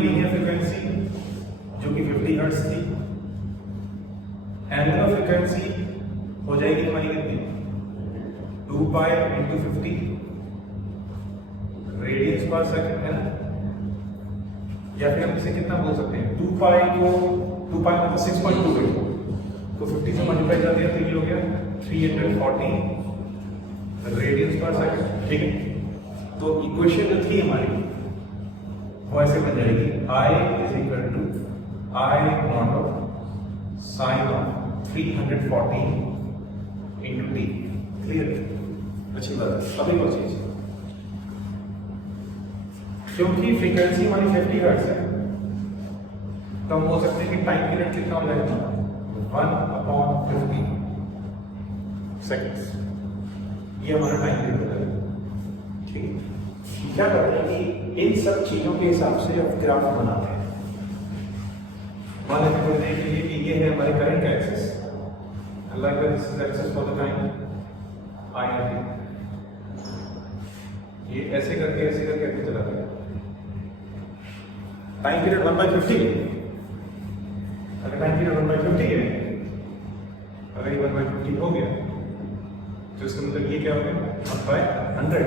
Linear frequency जो कि 50 hertz थी, एंगुलर फ्रीक्वेंसी हो जाएगी हमारी कितनी 2 पाई इंटू 50 रेडियंस पर सेकंड है ना, या फिर हम इसे कितना बोल सकते हैं 2 पाई को 2 पाई मतलब 6.2 तो 50 से मल्टीप्लाई कर दिया तो ये हो गया 340 रेडियंस पर सेकंड। ठीक है, तो इक्वेशन जो थी हमारी वो ऐसे बन जाएगी I is equal to I naught of sine of 340 into t. Clear? अच्छी बात है। अभी और चीज, क्योंकि फ्रीक्वेंसी हमारी 50 हर्ट्ज है तो हम बोल सकते हैं कि टाइम पीरियड कितना हो जाएगा 1/50 सेकेंड्स, ये हमारा टाइम पीरियड हो जाएगा। ठीक है, क्या करते हैं कि इन सब चीजों के हिसाब से अब ग्राफ बनाते हैं। मान लेते हैं कि ये है हमारे करंट का axis, like this is axis for the time I and T। ये ऐसे करके आगे चला गया। टाइम पीरियड 1/50 है, अगर टाइम पीरियड 1/50 है, अगर ये 1/50 हो गया तो इसका मतलब ये क्या हो गया 1/100,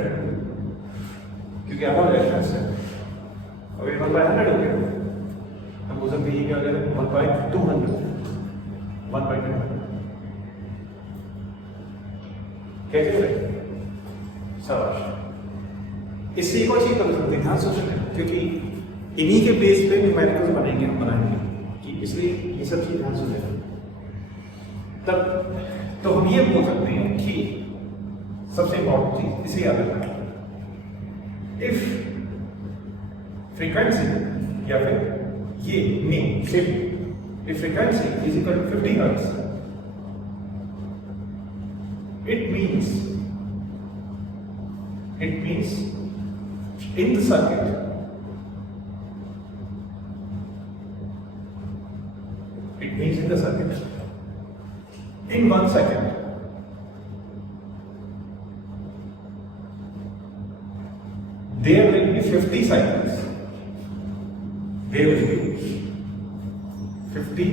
क्योंकि अब हो जाएगा इससे। अगर ये 1/100 हो गया हम बोल सकते हैं ये क्या हो जाएगा 1/200, 1/200। कैसे शाबाश। इससे एक और चीज कर सकते हैं, ध्यान से सुनिए, क्योंकि इन्हीं के बेस पे न्यूमेरिकल्स बनेंगे, हम बनाएंगे कि इसलिए ये सब चीज ध्यान सुनिए। तब तो हम ये बोल सकते हैं कि सबसे इंपॉर्टेंट चीज इसे याद रखना, इफ फ्रीक्वेंसी या फिर ये mean if frequency is equal to 50 hertz, it means in the circuit in 1 second there will be 50 cycles, there will be 50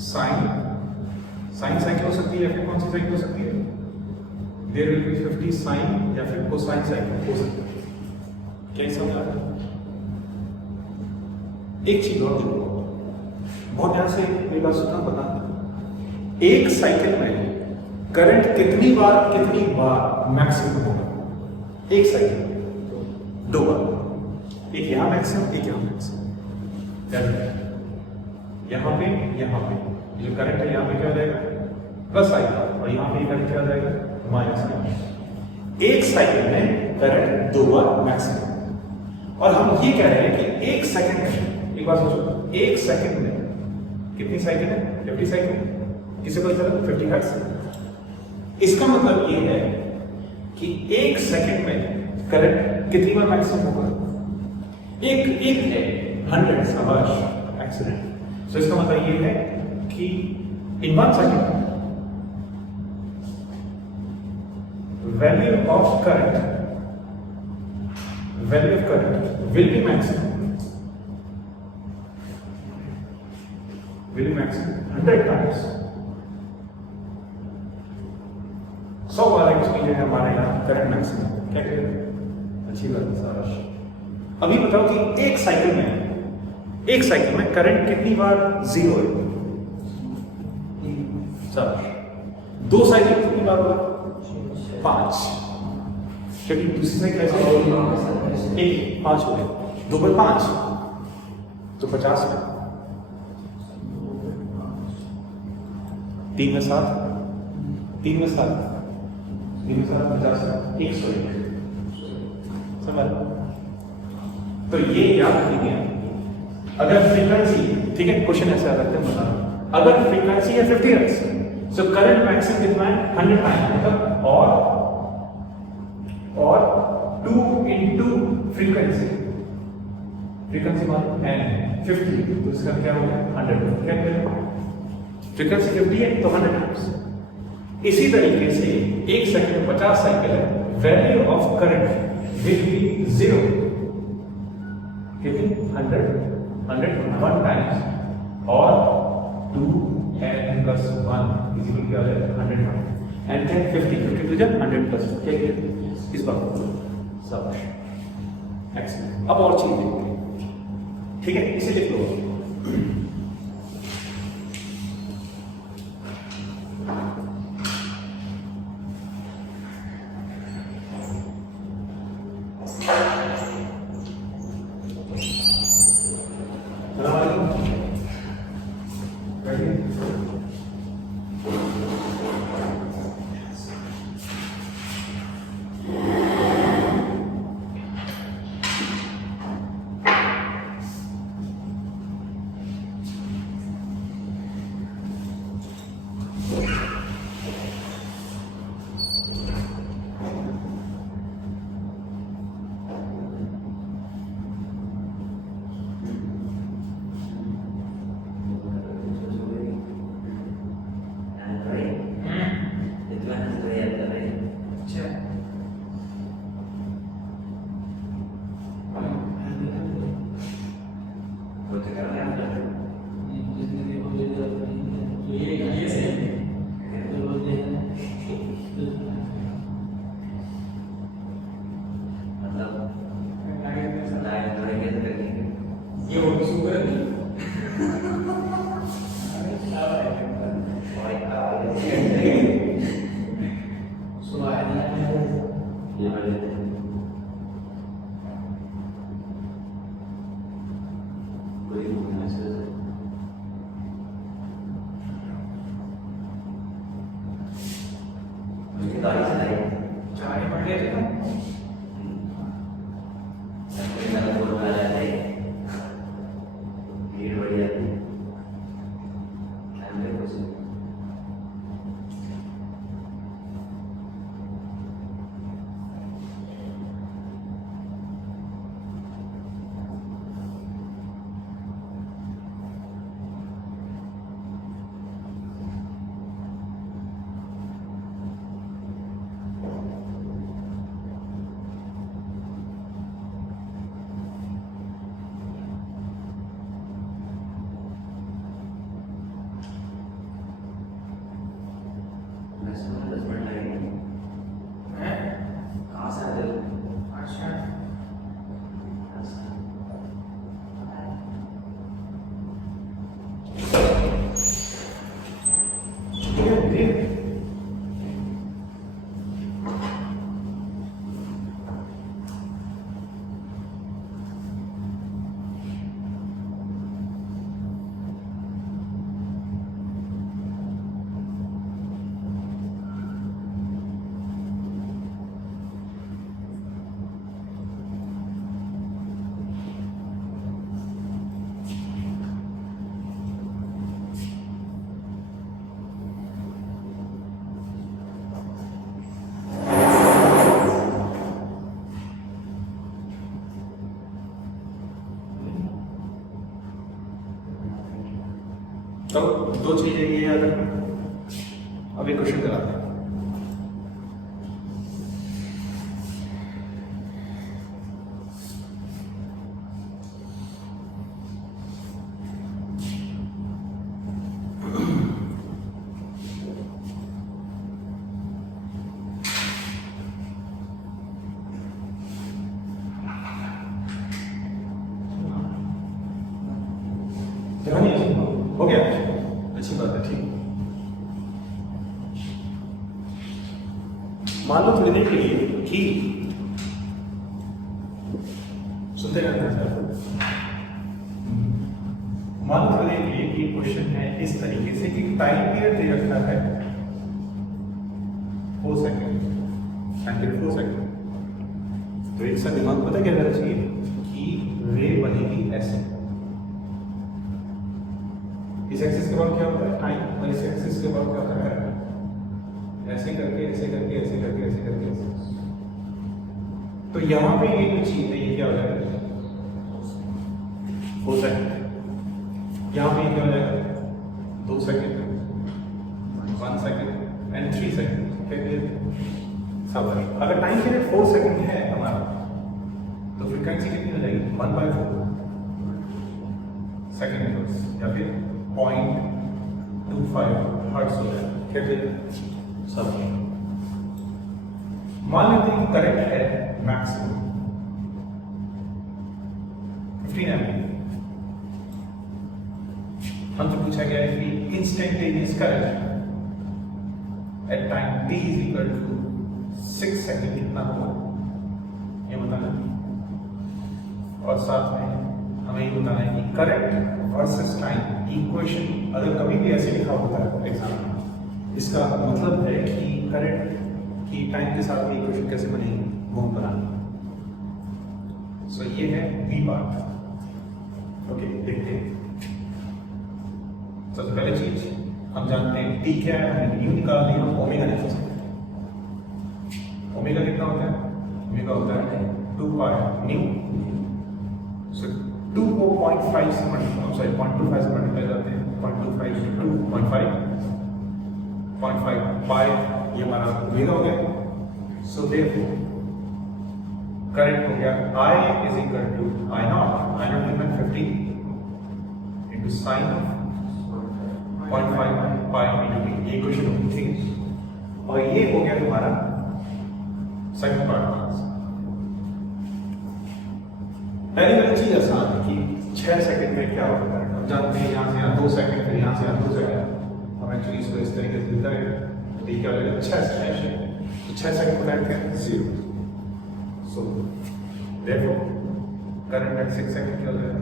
sine cycle हो सकती है या फिर कौन सी साइकिल हो सकती है, देयर विल बी 50 साइन या फिर कोसाइन साइकिल हो सकती है। क्या समझ आ रहा है? एक चीज और देखो, बहुत ध्यान से मेरी बात सुनना, बता एक साइकिल में करंट कितनी बार मैक्सिमम होगा? एक साइकिल 2 बार, एक यहां मैक्सिमम, एक यहां मैक्सिमम। यहां पे जो करंट है यहां पे क्या हो जाएगा प्लस आएगा, और यहां पे करंट क्या हो जाएगा माइनस आएगा। एक साइकिल में करंट 2 बार मैक्सिमम, और हम ये कह रहे हैं कि एक सेकंड में, एक बात सोचो, एक सेकंड में कितनी साइकिल है? 50 साइकिल। किसे पता चला? 50 हर्ट्ज। इसका मतलब ये है कि एक सेकंड में करंट कितनी बार मैक्सिमम होगा? एक है 100 शाबाश एक्सीडेंट। तो इसका मतलब ये है कि इन 1 second value of current will be maximum 100 times। 100 bar actually है हमारे यहाँ करंट मैक्सिमम। क्या करें? अच्छी बात है साराश। अभी बताओ कि एक साइकिल में करंट कितनी बार जीरो है? साराश। 2 साइकिल कितनी बार होगा? 5। क्योंकि दूसरी साइकिल ऐसे 5 हो गए, 2 पर 5 तो 50 में, 3 में 7 50, 101। समझ? तो ये याद रखिए, अगर फ्रीक्वेंसी, ठीक है, क्वेश्चन ऐसे आ सकते हैं, बता अगर फ्रीक्वेंसी है 50 हर्ट्ज, सो करंट मैक्सिमम कितना है? 100 टाइम, मतलब और 2 इंटू फ्रीक्वेंसी मान n 50, तो इसका क्या हो गया 100। क्या करें? फ्रीक्वेंसी 50 है तो 100 टाइम्स। इसी तरीके से एक सेकंड में 50 साइकिल है, value of current will be 0 कितनी 100 100 1 टाइम्स और 2n plus 1 इक्वल क्या हो जाएगा 100 एंड 10 50 टू जब 100 प्लस क्या किया इस बात को सब एक्सीलेंट। अब और चीज देखते हैं, ठीक है, इसे लिख लो। तो दो चीजें ये याद रखना। अब एक क्वेश्चन कराते हैं। हो गया, अच्छी बात है, ठीक। मान लो थोड़ी देर के लिए कि सुनते रहते हैं। मान लो थोड़ी देर के लिए कि क्वेश्चन है इस तरीके से कि टाइम पीरियड दे रखा है 4 सेकंड एंड 4 सेकंड। तो एक सा दिमाग पता क्या करना चाहिए कि रे बनेगी ऐसे, इस एक्सिस के बाद क्या होता है टाइम, और इस एक्सिस के बाद क्या होता है ऐसे करके ऐसे करके ऐसे करके ऐसे करके ऐसे। तो यहां पे ये जो चीज है ये क्या हो जाएगा 4 सेकंड, यहां पे क्या हो जाएगा 2 सेकंड, 1 सेकंड एंड 3 सेकंड। सब अगर टाइम पीरियड 4 सेकंड है हमारा तो फ्रीक्वेंसी कितनी हो जाएगी 1/4। हर्ट्ज हो जाएगा। क्या चाहिए सब। मान लेते हैं कि करंट है मैक्सिमम 15 एम्पीयर। हमसे पूछा गया है कि instantaneous current at time t is equal to 6 second कितना होगा ये बताना, और साथ में हमें ये बताना है कि करंट वर्सेस टाइम इक्वेशन अगर कभी भी ऐसे लिखा होता है एग्जाम में, इसका मतलब है कि करंट की टाइम के साथ में इक्वेशन कैसे बनेगी, वो हम बनाएंगे। सो ये है बी पार्ट। ओके देखते हैं। सबसे पहले चीज हम जानते हैं टी क्या है, हमने न्यू निकाल लिया, ओमेगा निकाल सकते हैं। ओमेगा कितना होता है, ओमेगा होता है 2 पाई न्यू। सो 2 को 0.5 से मल्टीप्लाई, सॉरी 0.25 से मल्टीप्लाई करते हैं, 0.25 to 2.5 पाई, ये हमारा ओमेगा हो गया। सो देयरफॉर करंट हो गया I is equal to I naught mean 50 into sine of 0.5 pi into t, ये इक्वेशन होगी थी। और ये हो गया हमारा सेकंड पार्ट। पहली वाली चीज आसान है कि 6 सेकंड में क्या होता है, हम जानते हैं यहाँ से यहाँ 2 सेकंड, फिर यहाँ से यहाँ 2 सेकंड, हम एक्चुअली इसको इस तरीके से देता है तो ये क्या हो जाएगा 6 सेकंड। तो 6 सेकंड को टाइम क्या है 0। सो देखो करंट एट 6 सेकंड क्या हो जाएगा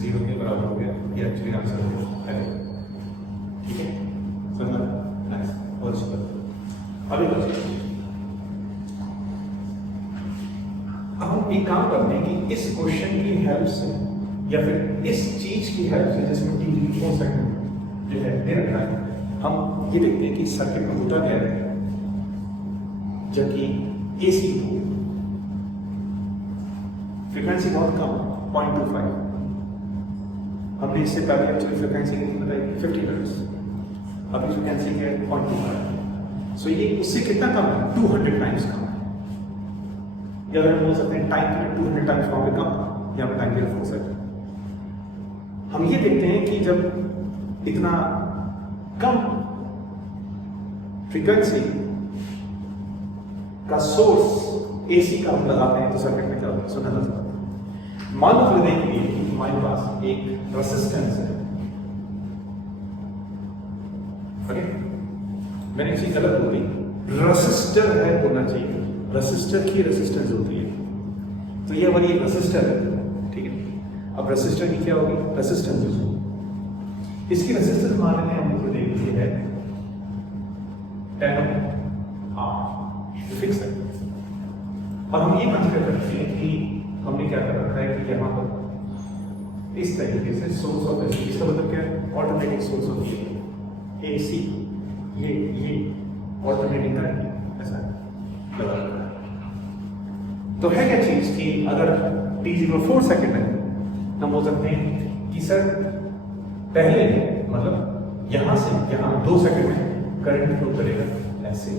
0 के बराबर हो गया। ये एक्चुअली आंसर है। ठीक है समझ नाइस और सुपर। अभी बच्चे अब हम एक काम करते हैं कि इस क्वेश्चन की हेल्प से या फिर इस चीज की हेल्प से जिसमें t 4 सेकंड जो है दे रखा है, हम ये देखते हैं कि सर्किट में होता क्या है। जबकि एसी फ्रीक्वेंसी बहुत कम 0.25, हमने इससे पहले एक्चुअली फ्रीक्वेंसी कितनी बताई 50 हर्ट्ज, अभी फ्रीक्वेंसी है 0.25। सो ये उससे कितना कम है 200 टाइम्स कम है। या अगर हम बोल सकते हैं टाइम पीरियड 200 टाइम्स कम, यहाँ पे टाइम पीरियड 4 सेकंड। हम ये देखते हैं कि जब इतना कम फ्रीक्वेंसी का सोर्स एसी का हम लगाते हैं तो सर्किट में क्या होता है सुना जा सकता है। मान लो फिर देखिए कि हमारे पास एक रेसिस्टेंस है। ओके मैंने चीज गलत बोली, रेसिस्टर है बोलना चाहिए, रेसिस्टर की रेसिस्टेंस होती है। तो ये हमारी एक रेसिस्टर है। ठीक है अब रेसिस्टर की क्या होगी रेसिस्टेंस होगी। इसकी रेसिस्टेंस मान लेते हैं हम लोग देख लीजिए है 10 R फिक्स है। और हम ये कंसीडर करते हैं कि हमने क्या कर रखा है कि यहाँ पर इस तरीके से सोर्स ऑफ एसी, इसका मतलब क्या है ऑल्टरनेटिंग सोर्स ऑफ एसी, ये ऑल्टरनेटिंग करंट ऐसा लगा रखा है। तो है क्या चीज कि अगर t 4 सेकंड है तो हम बोल सकते हैं कि सर पहले मतलब यहां से यहां 2 सेकंड में करंट फ्लो करेगा ऐसे,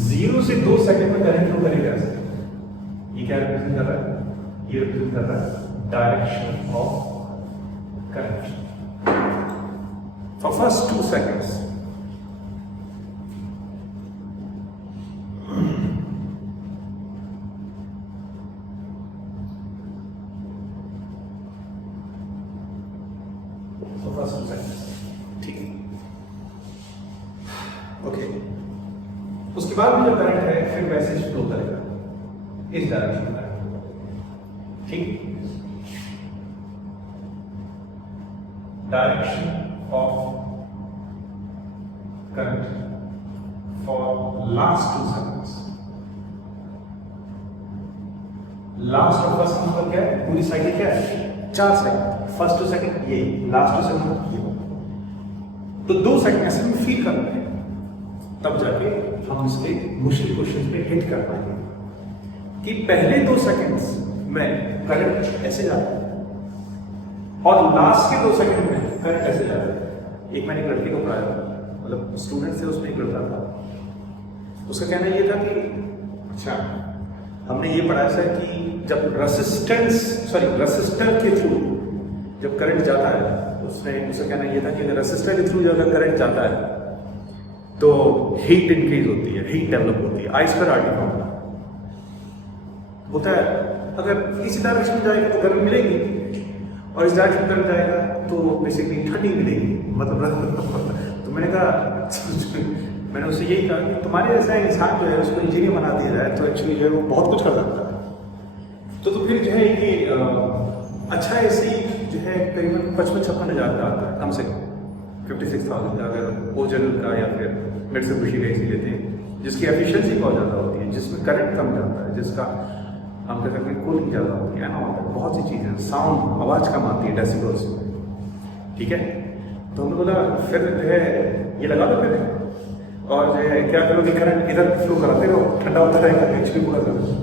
0 से 2 सेकंड में करंट फ्लो करेगा ऐसे। ये क्या रिप्रेजेंट कर रहा है, ये रिप्रेजेंट कर रहा है direction of current for first 2 seconds. ठीक है ओके उसके बाद भी जो करंट है फिर वैसे फ्लो करेगा इस डायरेक्शन में। ठीक direction of current for last 2 seconds. Last और फर्स्ट मतलब क्या है पूरी साइकिल क्या है 4 सेकंड, फर्स्ट 2 सेकंड ये, लास्ट 2 सेकंड ये। तो 2 सेकंड ऐसे में फील करते हैं तब जाके हम इसके मुश्किल क्वेश्चन पे हिट कर पाएंगे कि पहले 2 सेकंड्स में करंट ऐसे जाता है और लास्ट के 2 सेकंड में करंट ऐसे जाता है। एक मैंने लड़के को पढ़ाया मतलब स्टूडेंट से उसमें एक लड़का था, उसका कहना ये था कि अच्छा हमने ये पढ़ा था कि जब रेसिस्टर के थ्रू जब करंट जाता है उसका कहना ये था कि अगर रेसिस्टर के थ्रू अगर करंट जाता है तो हीट इंक्रीज होती है, हीट डेवलप होती है, I स्क्वायर RT फॉर्मूला होता है। अगर इसी डायरेक्शन में जाएगा तो गर्मी मिलेगी और इस डायरेक्शन में जाएगा तो बेसिकली ठंडी मिलेगी, मतलब तो मैंने कहा मैंने उससे यही कहा कि तुम्हारे जैसा इंसान जो है उसको इंजीनियर बना दिया जाए तो एक्चुअली जो है वो बहुत कुछ कर सकता है। तो फिर जो है कि अच्छा एसी जो है करीबन 55-56 हज़ार का आता है कम से कम, 56,000 का अगर ओजन का या फिर मित्सुबिशी का एसी लेते हैं जिसकी एफिशिएंसी बहुत ज़्यादा होती है, जिसमें करंट कम जाता है, जिसका हम कह सकते हैं कूलिंग ज़्यादा होती है ना, बहुत सी चीज़ें, साउंड आवाज़ कम आती है डेसिबल्स में, ठीक है। तो हमने बोला फिर जो है ये लगा दो फिर, और जो है क्या करो कि करंट इधर फ्लो कराते रहो, ठंडा होता रहेगा। एक्चुअली पूरा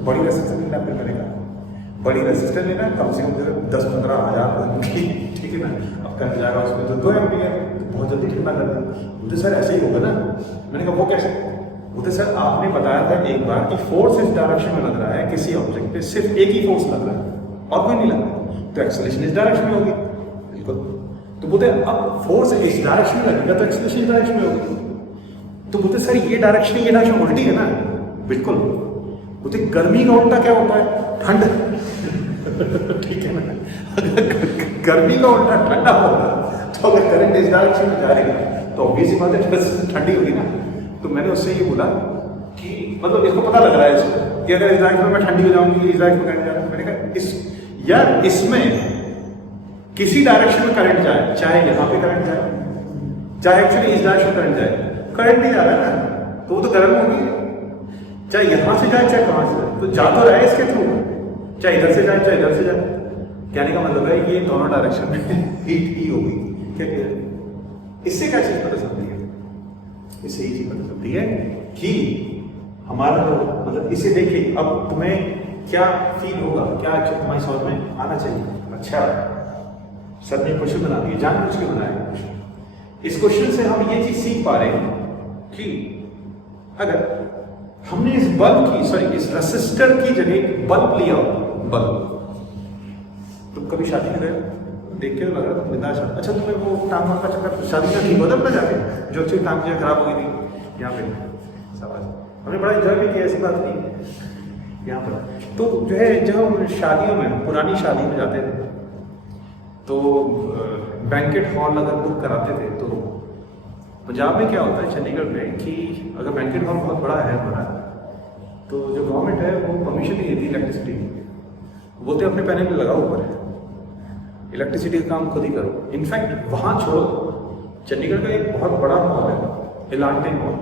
बड़ी रेसिस्टर लेना, फिर मैंने कहा बड़ी रेसिस्टर लेना कम से कम 10-15 हज़ार की, ठीक है ना। अब करंट जाएगा उसमें तो 2 एम्पीयर, बहुत जल्दी ठंडा कर दें। मुझे सर ऐसे ही होगा ना, मैंने कहा वो कैसे? मुझे सर आपने बताया था एक बार कि फोर्स इस डायरेक्शन में लग रहा है, किसी ऑब्जेक्ट पे सिर्फ एक ही फोर्स लग रहा है और कोई नहीं लग रहा, तो एक्सेलरेशन इस डायरेक्शन में होगी। बिल्कुल, तो बोलते अब फोर्स इस डायरेक्शन में लगेगा तो एक्सेलरेशन इस डायरेक्शन में होगी। तो बोलते सर ये डायरेक्शन उल्टी है ना। बिल्कुल, बोलते गर्मी का उल्टा क्या होता है? ठंड। ठीक है ना, अगर गर्मी का उल्टा ठंडा होगा तो अगर करंट इस डायरेक्शन में जाएगा तो ऑब्वियसली बात है ठंडी होगी ना। तो मैंने उससे ये बोला कि मतलब इसको पता लग रहा है इसको कि अगर इस डायरेक्शन में मैं ठंडी हो जाऊंगी, इस डायरेक्शन में करंट जाएगा। मैंने कहा यार इसमें किसी डायरेक्शन में करंट जाए, चाहे यहाँ पे करंट जाए, चाहे एक्चुअली इस डायरेक्शन में करंट जाए, करंट नहीं जा रहा है ना, तो वो तो गर्म होगी। चाहे यहां से जाए चाहे कहां से जाए, तो जा तो रहा है इसके थ्रू, चाहे इधर से जाए चाहे इधर से जाए। कहने का मतलब है ये दोनों डायरेक्शन में हीट ही होगी। क्या कह रहे? इससे क्या चीज पता चलती है? इससे ये चीज पता चलती है कि हमारा मतलब इसे देखिए अब तुम्हें क्या फील होगा, क्या तुम्हारी समझ में आना चाहिए। अच्छा सर ने क्वेश्चन बना दिया, जानबूझ के बनाया। इस क्वेश्चन से हम ये चीज सीख पा रहे हैं कि अगर हमने इस रेसिस्टर की जगह बल्ब लिया, बल्ब, तुम कभी शादी में गए, देख के लग रहा था बिंदास। अच्छा तुम्हें वो टांग का चक्कर शादी का ठीक होता ना जाके, जो अच्छी टांग जो खराब हो गई थी यहाँ पे, शाबाश, हमने बड़ा इंजॉय भी किया, ऐसी बात नहीं यहाँ पर। तो जो है जब हम शादियों में, पुरानी शादी में जाते थे तो बैंकेट हॉल अगर बुक कराते थे, तो पंजाब में क्या होता है चंडीगढ़ में कि अगर बैंकेट हॉल बहुत बड़ा है हमारा, तो जो गवर्नमेंट है वो परमिशन नहीं देती इलेक्ट्रिसिटी की, बोलते अपने पैनल में लगाओ ऊपर, इलेक्ट्रिसिटी का काम खुद ही करो। इनफैक्ट वहाँ छोड़ो, चंडीगढ़ का एक बहुत बड़ा मॉल है एलांटे मॉल,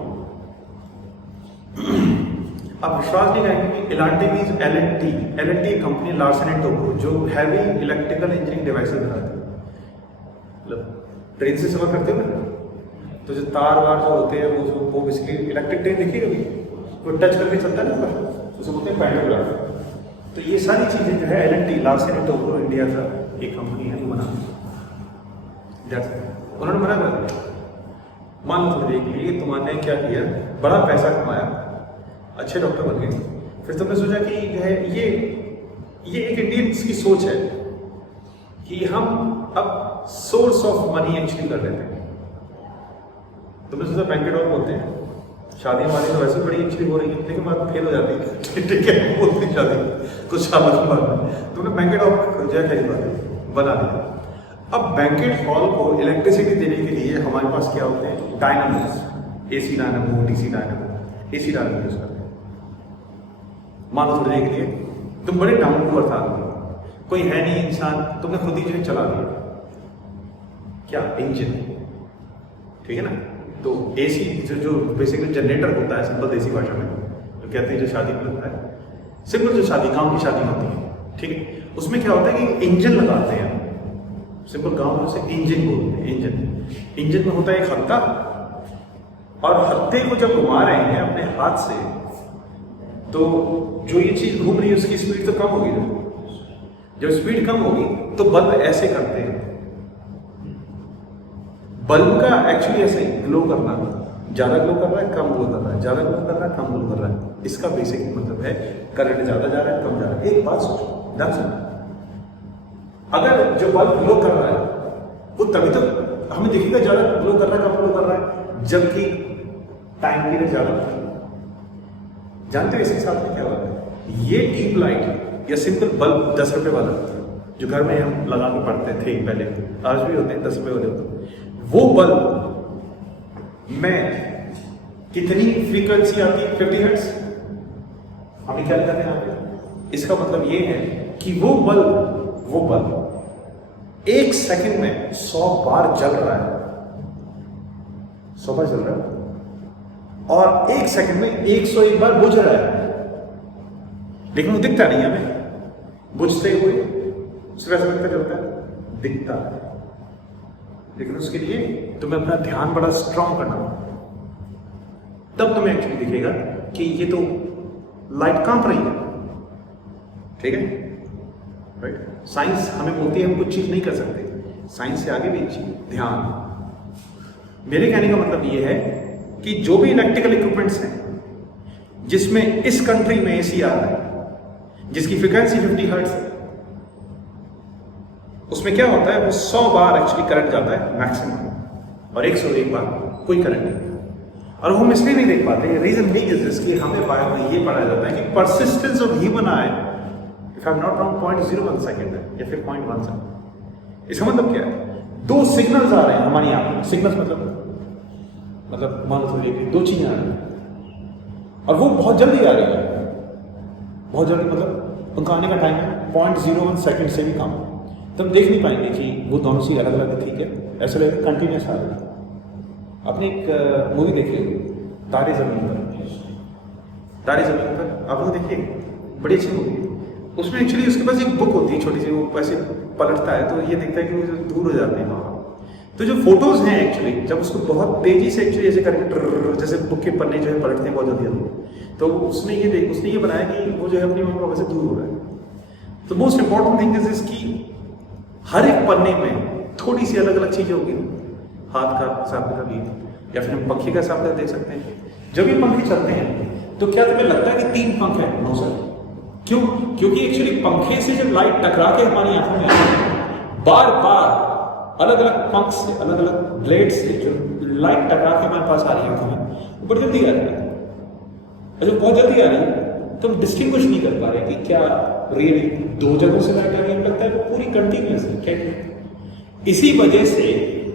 आप विश्वास नहीं करेंगे कि Elante means L&T company, Larsen and Toubro, जो हैवी इलेक्ट्रिकल इंजीनियरिंग डिवाइसेस बनाती है। मतलब ट्रेन से सफर करते हो ना, तो जो तार वार जो होते हैं वो बेसिकली इलेक्ट्रिक ट्रेन देखिए कभी, वो टच करके चलता है ना, उसे बोलते हैं पैंटोग्राफ। तो ये सारी चीजें जो है L&T, Larsen and Toubro, India का एक कंपनी है, वो बनाती है। उन्होंने मना कर दिया, मान लो थोड़ी देर के लिए तुमने क्या किया, बड़ा पैसा कमाया, अच्छे डॉक्टर बन गए, फिर तुमने सोचा कि जो है ये एक इंडियंस की सोच है कि हम अब सोर्स ऑफ मनी एक्चुअली कर लेते हैं। तुमने सोचा बैंकेट हॉल बोलते हैं, शादी हमारी तो वैसे बड़ी एक्चुअली हो रही है, लेकिन बात फेल हो जाती है, ठीक है, बोलती शादी कुछ सालों के बाद तुमने बैंकेट हॉल जो है बना दिया। अब बैंकेट हॉल को इलेक्ट्रिसिटी देने के लिए हमारे पास क्या होते हैं, Dynamos, AC dynamo, DC dynamo, AC dynamo use करते हैं। मान लो थोड़ी देर के लिए तुम बड़े डाउन टू अर्थ आदमी, कोई है नहीं इंसान, तुमने खुद ही जो है चला दिया, क्या इंजन, ठीक है ना। तो AC जो बेसिकली जनरेटर होता है, सिंपल देसी भाषा में जो कहते हैं, जो शादी में लगता है, सिंपल जो शादी, गांव की शादी होती है, ठीक है, उसमें क्या होता है कि इंजन लगाते हैं, सिंपल गांव में उसे इंजन बोलते हैं। इंजन में होता है एक हत्था, और हत्थे को जब घुमा रहे हैं अपने हाथ से, तो जो ये चीज घूम रही है उसकी स्पीड तो कम होगी ना, जब स्पीड कम होगी तो बल्ब ऐसे करते हैं। बल्ब का एक्चुअली ऐसे ही ग्लो करना, ज्यादा ग्लो कर रहा है, कम ग्लो कर रहा है, ज्यादा ग्लो कर रहा है, कम ग्लो कर रहा है, इसका बेसिक मतलब है करंट ज्यादा जा रहा है, कम जा रहा है। एक बात सोचो, ध्यान सुनो, अगर जो बल्ब ग्लो कर रहा है वो तभी तो हमें दिखेगा ज्यादा ग्लो कर रहा है, कब ग्लो कर रहा है, जबकि टाइम पीरियड ज्यादा। जानते हो इसके साथ में क्या होता है? ये ट्यूब लाइट या सिंपल बल्ब 10 रुपए वाला जो घर में हम लगा के पढ़ते थे पहले, आज भी होते हैं 10 रुपए वाले होते, वो बल्ब में कितनी फ्रीक्वेंसी आती है? 50 हर्ट्ज। हमें क्या करते हैं यहाँ पे? इसका मतलब ये है कि वो बल्ब 1 सेकंड में 100 बार जल रहा है, 100 बार जल रहा है, और 1 सेकंड में 101 बार बुझ रहा है, लेकिन वो दिखता नहीं हमें। बुझते हुए सिर्फ ऐसा लगता जलता है, दिखता है, लेकिन उसके लिए तुम्हें अपना ध्यान बड़ा स्ट्रांग करना होगा, तब तुम्हें एक्चुअली दिखेगा कि ये तो लाइट कांप रही है। ठीक है, राइट? साइंस हमें बोलती है हम कुछ चीज नहीं कर सकते, साइंस से आगे भी चीज ध्यान। मेरे कहने का मतलब ये है कि जो भी इलेक्ट्रिकल इक्विपमेंट्स हैं जिसमें इस कंट्री में एसी आ रहा है, जिसकी फ्रीक्वेंसी 50 हर्ट्ज है, उसमें क्या होता है? वो 100 बार एक्चुअली करंट जाता है मैक्सिमम, और 101 बार कोई करंट नहीं। और वो हम इसलिए नहीं देख पाते, रीजन भी इज दिस कि हमें बायो में ये पढ़ाया जाता है कि persistence of human I, if I am not wrong 0.01 second है या फिर 0.1 सेकंड। इसका मतलब क्या है? 2 सिग्नल्स आ रहे हैं हमारी आंख में। सिग्नल्स मतलब मान लो कि 2 चीजें आ रही हैं और वो बहुत जल्दी आ रही है, बहुत जल्दी, मतलब उनका आने का टाइम है 0.01 सेकंड से भी कम। तो हम देख नहीं पाएंगे कि वो दोनों चीज अलग अलग है। ठीक है, ऐसा लगेगा कंटिन्यूस आ रही है। आपने एक मूवी देखी होगी तारे जमीन पर, तारे जमीन पर आप लोग देखिए, बड़ी अच्छी मूवी है। उसमें एक्चुअली उसके पास एक बुक होती है छोटी सी, वो ऐसे पलटता है तो ये दिखता है कि वो दूर हो जाते हैं वहाँ। तो जो फोटोज हैं एक्चुअली, जब उसको बहुत तेजी से एक्चुअली ऐसे करके जैसे बुक के पन्ने जो है पलटते हैं बहुत जल्दी, तो उसने ये बनाया कि वो जो है अपनी मम्मी पापा से दूर हो रहा है। तो मोस्ट इंपॉर्टेंट थिंग इज कि हर एक पन्ने में थोड़ी सी अलग अलग चीजें होगी, हाथ का हिसाब का भी, या फिर हम पंखे का हिसाब का देख सकते हैं। जब ये पंखे चलते हैं तो क्या तुम्हें लगता है कि 3 पंख है? No sir. क्यों? क्योंकि एक्चुअली पंखे से जब लाइट टकरा के हमारी आंखों में आती है, बार बार अलग अलग पंख से, अलग अलग ब्लेड से जो लाइट टकरा के हमारे पास आ रही है आंखों में, वो बड़ी जल्दी आ रही है। और जब बहुत जल्दी आ रही है तो हम डिस्टिंग्विश नहीं कर पा रहे कि क्या रियली 2 जगहों से लाइट आ रही है, लगता है वो पूरी कंटिन्यूअस है। इसी वजह से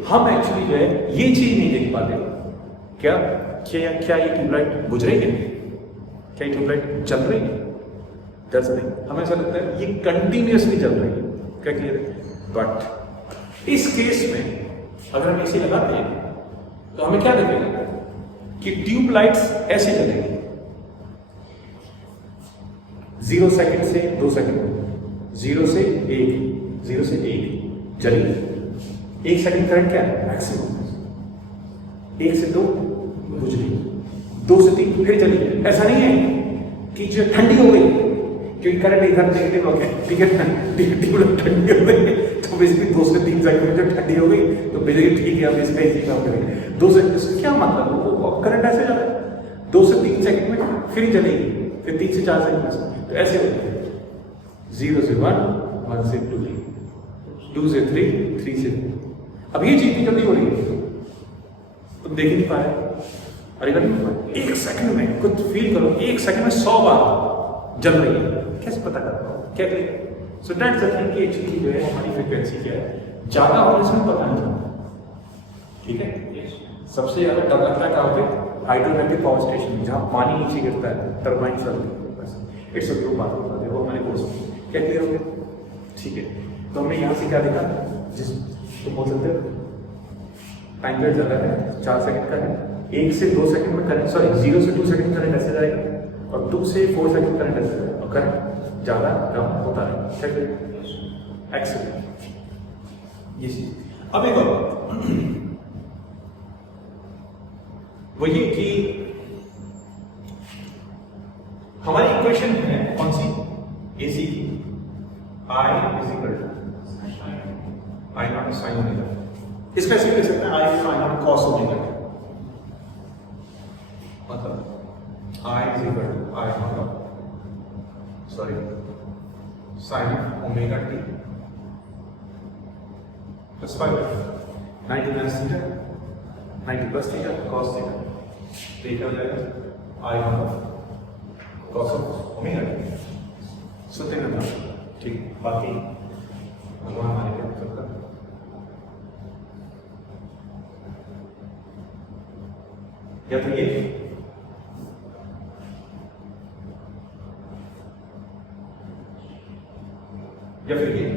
हम एक्चुअली जो है ये चीज नहीं देख पाते। क्या ये ट्यूबलाइट बुझ रही है? क्या ये ट्यूबलाइट चल रही है? हमें ऐसा लगता है ये कंटिन्यूअसली चल रही है। क्या क्लियर है? बट इस केस में अगर हम एसी लगाते हैं तो हमें क्या दिखेगा कि ट्यूबलाइट्स ऐसे चलेंगी 0 सेकंड से 2 सेकंड, 0 से 1 चलेगी। 1 सेकंड करंट क्या है? मैक्सिमम। 1 से 2 बुझ रही, 2 से 3 फिर चली। ऐसा नहीं है कि जो ठंडी हो गई क्योंकि करंट इधर नेगेटिव हो गया, ठीक है, ट्यूबलाइट ठंडी हो गई तो बेसिकली 2 से 3 सेकंड में जब ठंडी हो गई तो बेसिकली ठीक है, अब इसका ही काम करेंगे। 2 से, इसका क्या मतलब? वो करंट ऐसे जा रहा है 2 से 3 सेकंड में फिर चलेगी, फिर 3 से 4 सेकंड में, तो ऐसे होता है 0 से 1, 1 से 2, 2 से 3, 3 से 4। अब ये चीज भी जल्दी हो रही है, तुम देख ही नहीं पा रहे। अरे कर 1 सेकंड में खुद फील करो, 1 सेकंड में 100 बार जल रही है। कैसे पता करता हूँ? क्या करें? सो दैट्स द थिंग कि एक्चुअली जो है हमारी फ्रीक्वेंसी क्या है, ज्यादा होने से पता नहीं चलता। ठीक है, सबसे ज्यादा डर लगता है कहाँ पे? हाइड्रोइलेक्ट्रिक पावर स्टेशन, जहाँ पानी नीचे गिरता है, टर्बाइन चलती है, बस इट्स अ ग्रुप बात होता है, वो हमारे कोर्स में। क्या क्लियर हो गया? ठीक है, तो हमने यहाँ से क्या देखा, जिस तो बोल सकते हो टाइम पीरियड चल रहा है 4 सेकंड का है, 1 से 2 सेकंड में करंट, सॉरी 0 से 2 सेकंड करंट ऐसे जाएगा और 2 से 4 सेकंड करंट ऐसे जाएगा, और करंट ज्यादा कम होता है। एक्सेलेंट। अब एक और वो ये कि हमारी इक्वेशन है कौन सी? एसी की, आई नॉट साइन ओमेगा। इसका ऐसे लिख सकते हैं आई नॉट कॉस ओमेगा, मतलब I naught sine omega T plus 5 90 minus theta 90 plus theta cos theta, तो ये क्या हो जाएगा I naught cos of omega T. सुनते हैं ना, ठीक। बाकी भगवान हमारे क्या मतलब का या तो ये या फिर ये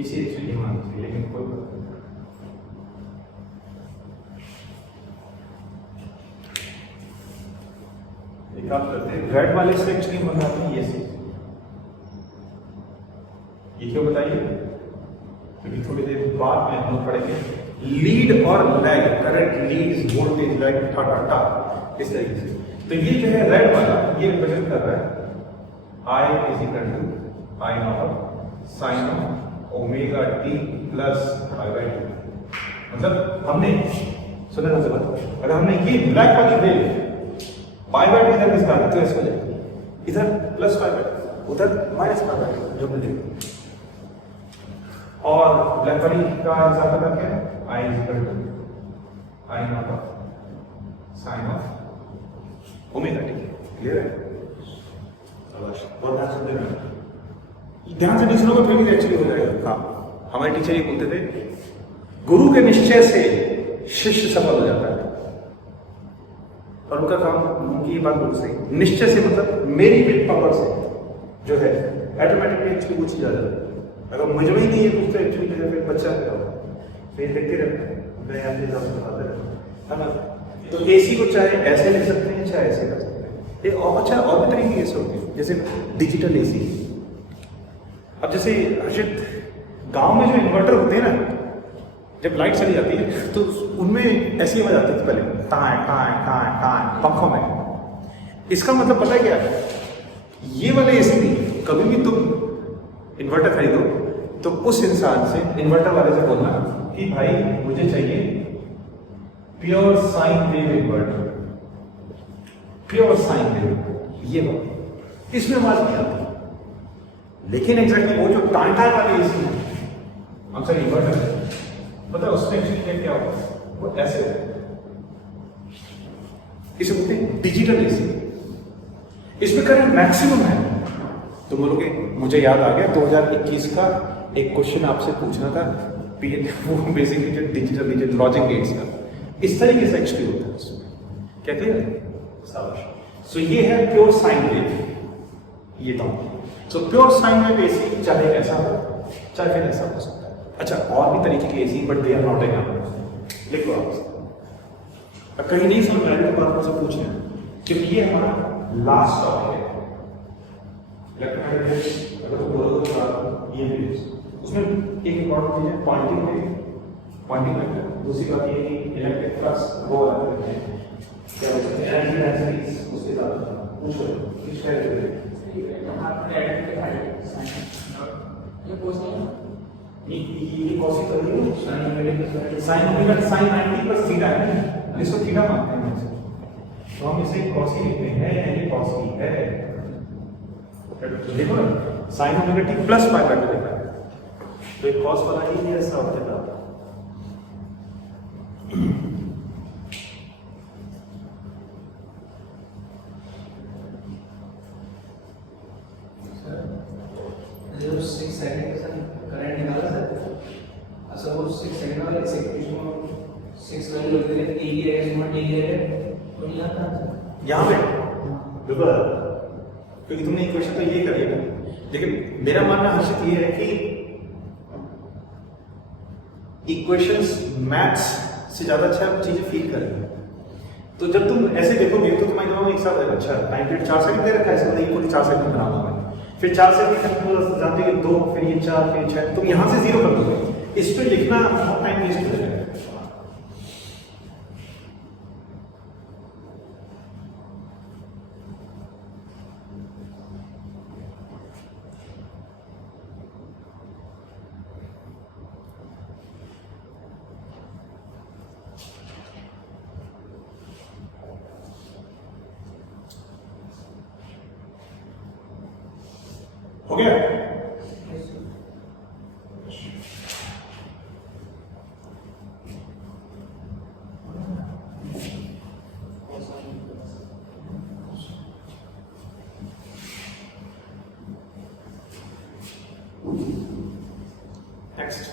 इसे एक्चुअली मानना चाहिए, लेकिन कोई बात नहीं। एक आप करते हैं रेड वाले से एक्चुअली मंगाते हैं ये से, ये क्यों बताइए, क्योंकि थोड़ी देर बाद में हम लोग पढ़ेंगे लीड और lag, current lead voltage lag ठा ठा ठा इस तरीके से। तो ये जो है रेड वाला ये रिप्रेजेंट कर रहा है I is equal to I naught sine of omega T plus pi by 2। मतलब हमने सुना ना बात, अगर हमने ये ब्लैक वाली वेव पाई बाय 2 इधर किसका तो ऐसे हो जाएगा, इधर प्लस पाई बाय 2 उधर माइनस पाई बाय 2 जो हमने देखा। और ब्लैक वाली का एग्जांपल क्या है I is equal to I naught of sine of omega t. Clear है? बहुत ध्यान से नहीं सुनोगे फिर भी एक्चुअली हो जाएगा। हाँ, हमारे टीचर ये बोलते थे गुरु के निश्चय से शिष्य सफल हो जाता है, और उनका काम, उनकी ये बात बिल्कुल सही, निश्चय से मतलब मेरी विल पावर से जो है ऑटोमेटिकली एक्चुअली वो चीज आ जाती है। अगर मुझे ही नहीं ये पूछते एक्चुअली जो है फिर बच्चा क्या होगा, फिर देखते रहते हैं, मैं आपके हिसाब से बताते रहता हूँ, है ना। तो एसी को चाहे ऐसे लिख सकते हैं चाहे ऐसे कर सकते हैं। एक और अच्छा और भी तरीके की ऐसे होती है, जैसे डिजिटल एसी। अब जैसे हर्षित गांव में जो इन्वर्टर होते हैं ना, जब लाइट चली जाती है तो उनमें ऐसी आवाज आती थी पहले टाँ टाँ टाँ टाँ पंखों में। इसका मतलब पता है क्या है, ये वाले एसी नहीं, कभी भी तुम इन्वर्टर खरीदो तो उस इंसान से, इन्वर्टर वाले से बोलना कि भाई मुझे चाहिए pure sine wave inverter, pure sine wave, ये बात इसमें आवाज नहीं आती। लेकिन एग्जैक्टली वो जो टांटा वाले एसी है, हम सर इन्वर्टर है, पता है उसमें एक्चुअली क्या होगा, वो ऐसे होता है, इसे बोलते हैं डिजिटल एसी। इसमें करंट मैक्सिमम है। तो बोलोगे मुझे याद आ गया 2021 का एक क्वेश्चन आपसे पूछना था, वो बेसिकली जो डिजिटल लॉजिक गेट्स का इस तरीके से एक्चुअली होता है उसमें। क्या क्लियर है? सो ये है प्योर साइन वेव, ये तो so pure sine wave AC चाहे ऐसा हो चाहे फिर ऐसा हो सकता है। अच्छा, और भी तरीके के AC, but they are not N, लिखो आप। कहीं नहीं समझ में आएगा तो बात मुझसे पूछना, क्योंकि ये हमारा लास्ट टॉपिक है इलेक्ट्रोमैग्नेटिक। अगर तुम बोलोगे तो ये उसमें एक इंपॉर्टेंट चीज है पॉइंटिंग वेव, पॉइंटिंग वेक्टर। दूसरी बात ये कि इलेक्ट्रिक फ्लक्स वो अलग है, क्या बोलते हैं एनर्जी डेंसिटी, उसके साथ पूछो किस तरह से ये कॉसी तो नहीं sine omega sine 90 plus theta है, इसको थीटा मानते हैं, तो हम इसे कॉसी लिखते हैं, ये कॉसी है। देखो sign omega T plus pi by 2 लिखा है, तो एक कॉस वाला ही ऐसा होता है। जो 6 सेकंड का करंट निकाला सर, अच्छा वो 6 सेकंड वाले 6 वैल्यू लगते हैं, टी की है इसमें टी है तो नहीं आता यहाँ पे बिल्कुल, क्योंकि तुमने इक्वेशन तो ये करी है, लेकिन मेरा मानना हर्षित ये है कि इक्वेशंस मैथ्स से ज्यादा अच्छा चीजें फील करेंगे। तो जब तुम ऐसे देखोगे तो तुम्हारे दिमाग में एक साथ आएगा, अच्छा टाइम पीरियड 4 सेकंड दे रखा है, इसको नहीं 4 सेकंड बनाऊंगा मैं, फिर 4 सेकंड जानते हो 2, फिर ये 4, फिर 6, तुम यहां से 0 कर दोगे, इस पे लिखना बहुत टाइम वेस्ट हो जाएगा। हो गया? नेक्स्ट,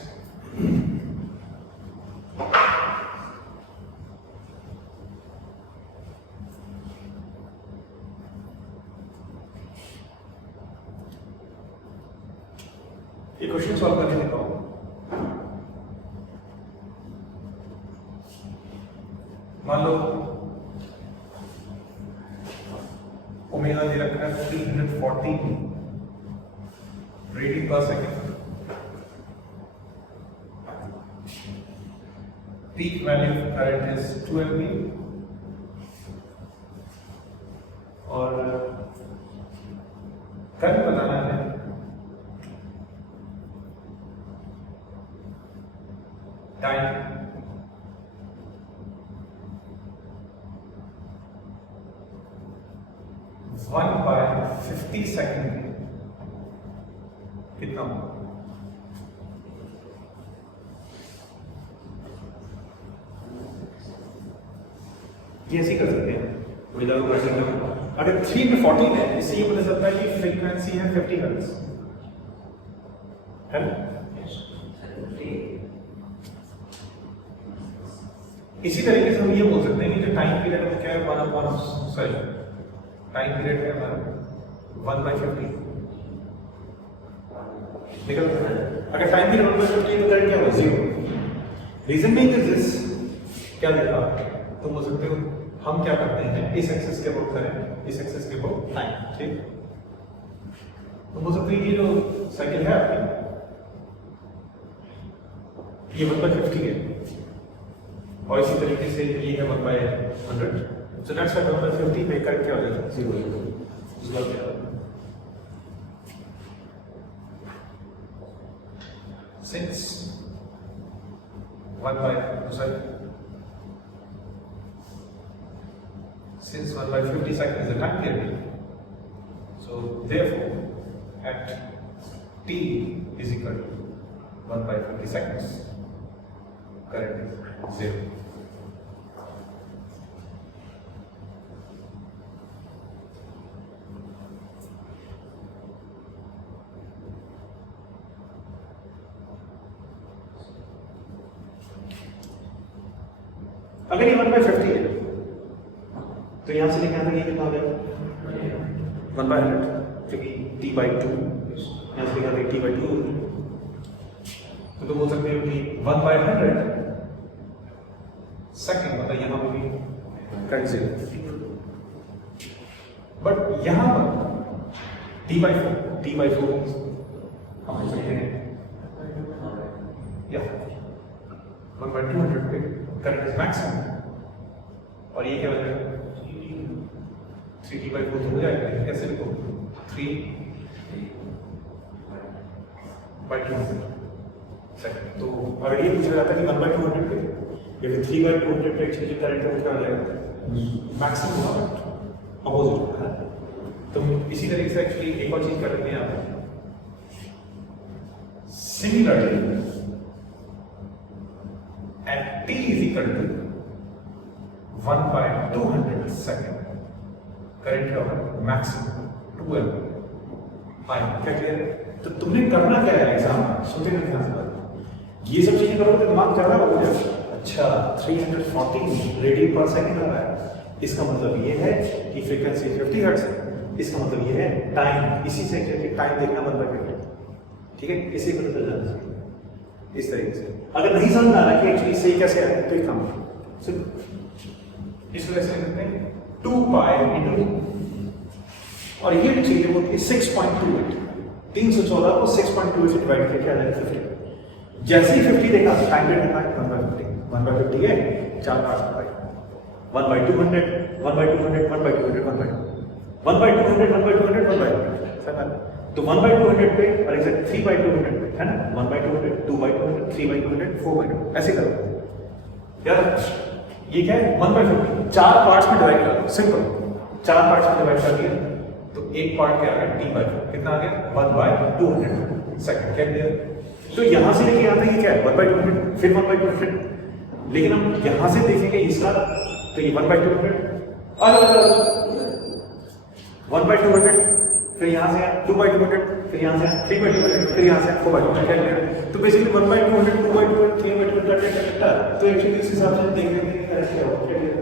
ये क्वेश्चन सॉल्व करके दिखाओ। मान लो ओमेगा दे रखा है 340 रेडियन पर second, peak value current is 2 ampere और करंट बताना है टाइम 1/50 सेकेंड कितना होगा? ये ऐसे ही कर सकते हैं विदाउट प्रेशर। अगर 3 में 14 है, इससे ये पता चलता है कि फ्रीक्वेंसी है 50 हर्ट्ज, है ना? इसी तरीके से हम ये बोल सकते हैं कि जो टाइम पीरियड है क्या है, टाइम पीरियड है हमारा 1/50 निकल। अगर टाइम पीरियड 1/50 है तो करंट क्या होगा? 0। रीजन बीइंग इज दिस, क्या देखा तुम बोल सकते हो हम क्या करते हैं, इस एक्सेस के अबाउट करें, इस एक्सेस के अबाउट टाइम, ठीक? तुम बोल सकते हो ये जो साइकिल है आपकी ये 1/50 है और इसी तरीके से ये है 1/100, so that's why 1/50 में करंट क्या हो जाएगा? 0। इसका क्या since 1/50 seconds is the time period, so therefore at t is equal to 1/50 seconds, current is 0. अगर ये 1/50 है तो यहां से लिखा था ये कितना हो गया? 1/100, क्योंकि t/2 यहां से लिखा था t/2, तो तुम बोल सकते हो कि 1/100 सेकंड मतलब यहां पे भी करंट 0, बट यहां पर t/4 हम बोल सकते हैं या 1/200 पे करंट इज मैक्सिमम और ये क्या हो जाएगा? 3t/4 तो हो जाएगा, कैसे लिखो? 3/200 सेकंड। तो अगर ये पूछा जाता है कि 1/200 पे या फिर 3/200 पे एक्चुअली करंट का क्या हो जाएगा? मैक्सिमम होगा, अपोजिट है। तो इसी तरीके से एक्चुअली एक और चीज कर लेते हैं आप, similarly at t is equal to 1/200 second, current क्या होगा? Maximum 2 ampere. क्या क्लियर है? तो तुमने करना क्या है एग्जाम में, सोचे ना ध्यान से, ये सब चीजें करोगे तो दिमाग ज्यादा हो जाएगा। अच्छा 340 रेडियन पर सेकंड आ रहा है, इसका मतलब ये है कि फ्रीक्वेंसी 50 हर्ट्ज है, इसका मतलब ये है टाइम, इसी से टाइम देखना 1/50, ठीक है? इसी को पता चल जाना चाहिए इस तरीके से। अगर नहीं समझ में आ रहा कि एक्चुअली सही कैसे है तो एक काम इसको ऐसे लिखते हैं 2π into, और ये चीजें होती है 6.28, 314 को 6.28 से डिवाइड करके आ जाएगा 50। जैसे ही 50 देखा टाइम रेट कितना है? 1/50 है, 4 पार्ट्स में भाई 1/200 1/200 1/200 1/200 1/200 तो 1/200 पे और एग्जैक्ट 3/200 पे है ना, 1/200 2/200 3/200 4/200 ऐसे करो यार। ये क्या है? 1/50 4 पार्ट्स में डिवाइड करो, सिंपल 4 पार्ट्स में डिवाइड कर दिया तो एक पार्ट क्या आ गया t/4 कितना आ गया 1/200 सेकंड क्या दिया। तो यहां से लेके आता है ये क्या है 1/200 फिर 1/200, लेकिन हम यहां से देखेंगे इसका तो ये 1/200 अलग 1/200 फिर यहां से 2/200 फिर यहां से 3/200 फिर यहां से 4/200 क्या दिया। तो बेसिकली 1/200 2/200 3/200 तो एक्चुअली इस हिसाब से देख लेते हैं क्या होगा क्या दिया।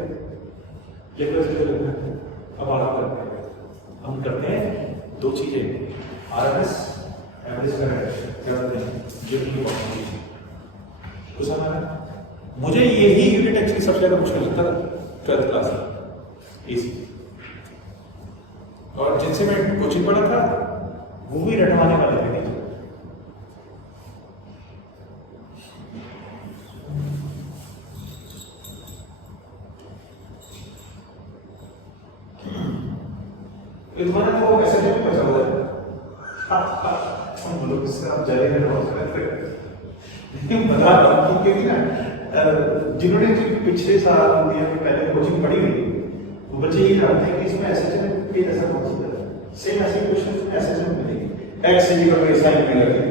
ये तो ऐसे लगता है। अब आगे करते हैं, हम करते हैं दो चीजें आरएमएस एवरेज करंट क्या होते हैं जो कि तो समझ में मुझे यही यूनिट एक्चुअली सबसे ज्यादा मुश्किल लगता था 12th क्लास में इजी, और जिनसे मैं कोचिंग पढ़ा था वो भी रटवाने वाले थे। तुम्हारा तो ऐसे जो बचा हुआ है हम लोग इससे आप जारी में रहो बता रहा हूँ क्योंकि ना जिन्होंने पिछले साल या पहले कोचिंग पढ़ी हुई वो बच्चे ये जानते हैं कि इसमें ऐसे ऐसा कौन सा सेम ऐसे क्वेश्चन ऐसे मिलेंगे एक्स इक्वल टू साइन मिलेगा